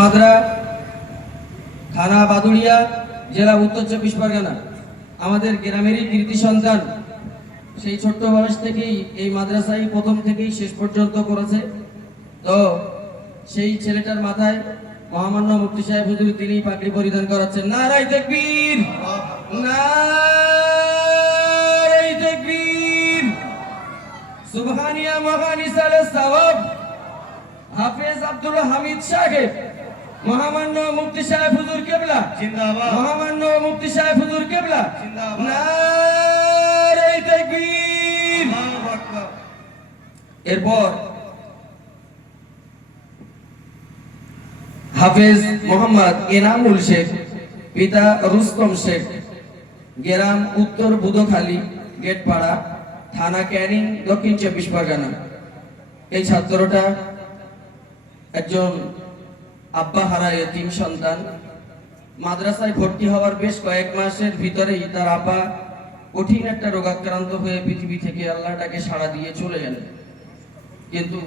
মাদ্রা, থানা বাদুড়িয়া, জেলা উত্তর চব্বিশ পরগনা। আমাদের গ্রামেরই কৃতি সন্তান, সেই ছোট্ট বয়স থেকেই এই মাদ্রাসায় প্রথম থেকেই শেষ পর্যন্ত করেছে। তো সেই ছেলেটার মাথায় মহামান্য মুফতি সাহেব হুজুর তিনি পাগড়ি পরিধান করাচ্ছেন। নারায়ে তাকবীর, নারায়ে তাকবীর, সুবহানিয়া মহানিসালে সওয়াব। হাফেজ আব্দুল হামিদ সাহেব, মহামান্য মুফতি সাহেব হুজুর কেবলা জিন্দাবাদ, মহামান্য মুফতি সাহেব হুজুর কেবলা জিন্দাবাদ, নারায়ে তাকবীর, আল্লাহু আকবার। এরপর হাফেজ মোহাম্মদ এনামুল শেখ, পিতা রুস্তম শেখ, গ্রাম উত্তর বুদখালী, গেটপাড়া, থানা ক্যানিং, দক্ষিণ চব্বিশ পরগনা। এই ছাত্রটা একজন আব্বা হারা এতিম সন্তান। মাদ্রাসায় ভর্তি হওয়ার বেশ কয়েক মাসের ভিতরেই তার আব্বা কঠিন একটা রোগাক্রান্ত হয়ে পৃথিবী থেকে আল্লাহটাকে সাড়া দিয়ে চলে গেল। কিন্তু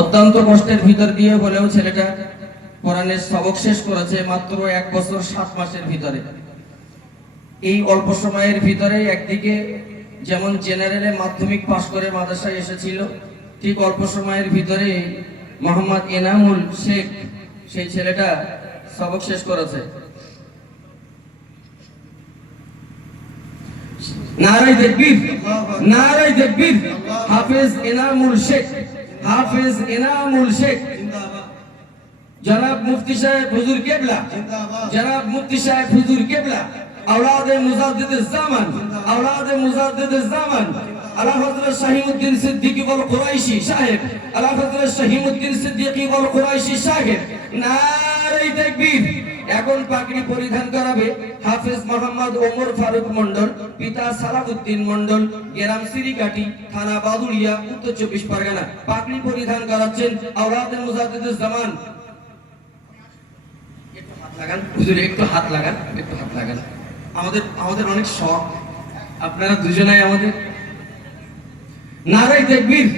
অত্যন্ত কষ্টের ভিতর দিয়ে হলেও ছেলেটা কোরআনের সবক শেষ করেছে মাত্র 1 বছর 7 মাসের ভিতরে। এই অল্প সময়ের ভিতরে একদিকে যেমন জেনারেলে মাধ্যমিক পাশ করে মাদ্রাসায় এসেছিল, ঠিক অল্প সময়ের ভিতরে মোহাম্মদ এনামুল শেখ সেই ছেলেটা সবক শেষ করেছে। নারায়ে তাকবীর, নারায়ে তাকবীর। হাফেজ এনামুল শেখ, হাফেজ এনামুল শেখ জিন্দাবাদ, জনাব মুফতি সাহেব হুজুর কেবলা জিন্দাবাদ, জনাব মুফতি সাহেব হুজুর কেবলা औलाद मुजाद्दिद ज़मान, औलाद मुजाद्दिद ज़मान, आला हज़रत शहीमुद्दीन सिद्दीकी वल कुरैशी साहिब, आला हज़रत शहीमुद्दीन सिद्दीकी वल कुरैशी साहिब। नारे ताकबीर। এখন পাগড়ি পরিধান করাবে হাফেজ মোহাম্মদ ওমর ফারুক মন্ডল, পিতা সালাউদ্দিন মন্ডল, গ্রাম সিরিকাটি, থানা বাদুড়িয়া, উত্তর চব্বিশ পরগনা। পাগড়ি পরিধান করাচ্ছেন औलाद मुजाद्दिद ज़मान। একটু হাত লাগান হুজুর, একটু হাত লাগান, একটু হাত লাগান। আমাদের অনেক শখ, আপনারা দুজনেই আমাদের। নারায়ে তাকবীর।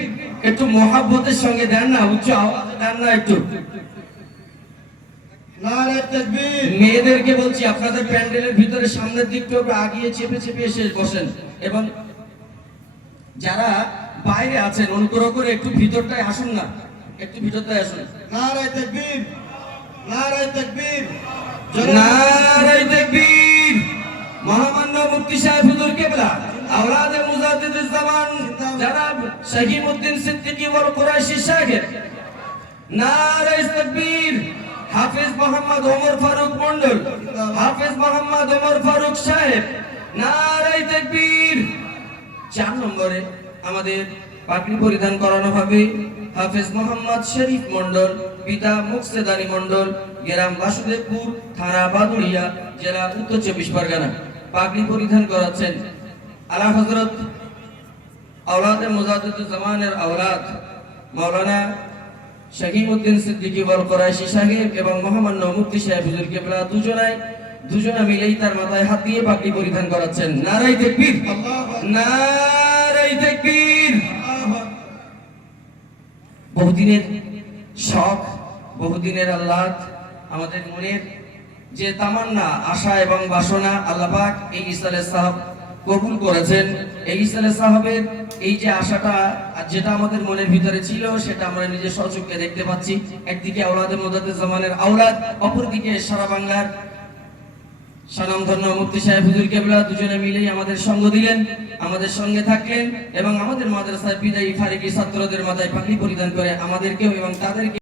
একটু মহব্বতের সঙ্গে দেন না, উচ্চ আওয়াজে দেন না একটু। নারায়ে তাকবীর। মেয়েদেরকে বলছি আপনাদের প্যান্ডেলের ভিতরে সামনের দিকটা একটু আগিয়ে চেপে চেপে এসে বসেন, এবং যারা বাইরে আছেন অনুগ্রহ করে একটু ভিতরটায় আসুন না, একটু ভিতরটায় আসুন। নারায়ে তাকবীর, নারায়ে তাকবীর, নারায়ে তাকবীর। মহামান্য মুফতি সাহেব হুজুর কেবলা औलाद मुजाद्दिद ज़मान जनाब शहीमुद्दीन सिद्दीकी वल कुरैशी साहिब। नारे तकबीर। हाफिज मोहम्मद ओमर फारूक मंडल, हाफिज मोहम्मद ओमर फारूक साहेब। नारे तकबीर। 4 নম্বরে আমাদের পাগড়ি পরিধান করানো হবে হাফেজ মোহাম্মদ শরীফ মন্ডল, পিতা মুকসেদ আলী মন্ডল, গ্রাম বাসুদেবপুর, থানা বাদুড়িয়া, জেলা উত্তর চব্বিশ পরগনা। পাগড়ি পরিধান করাচ্ছেন আলা হযরত औलाद मुजाद्दिद ज़माনের औलाद মাওলানা শহীমউদ্দিন সিদ্দিকী ওয়াল কুরাইশি সাহেব এবং মহামান্য মুফতি সাহেব হুজুর কেবলা দুজনে মিলেই তার মাথায় হাত দিয়ে পাগড়ি পরিধান করাচ্ছেন। নারায়ে তাকবীর, নারায়ে তাকবীর। বহুদিনের শখ, বহুদিনের আল্লাহ, আমাদের মনের যে তামান্না, আশা এবং বাসনা আল্লাহ পাক এই ইসালে সাহেব কবুল করেছেন। এই ইসালে সাহেবের এই যে আশাটা যেটা আমাদের মনের ভিতরে ছিল সেটা আমরা নিজের স্বচক্ষে দেখতে পাচ্ছি। একদিকে औलाद मुजाद्दिद ज़माনের औलाद, অপরদিকে সারা বাংলার স্বনামধন্য মুফতি সাহেব হুজুর কেবলা দুজনে মিলেই আমাদের সঙ্গ দিলেন, আমাদের সঙ্গে থাকলেন এবং আমাদের মাদ্রাসায় বিদায়ী ফারিকি ছাত্রদের মাথায় পাগড়ি পরিধান করে আমাদেরকেও এবং তাদেরকে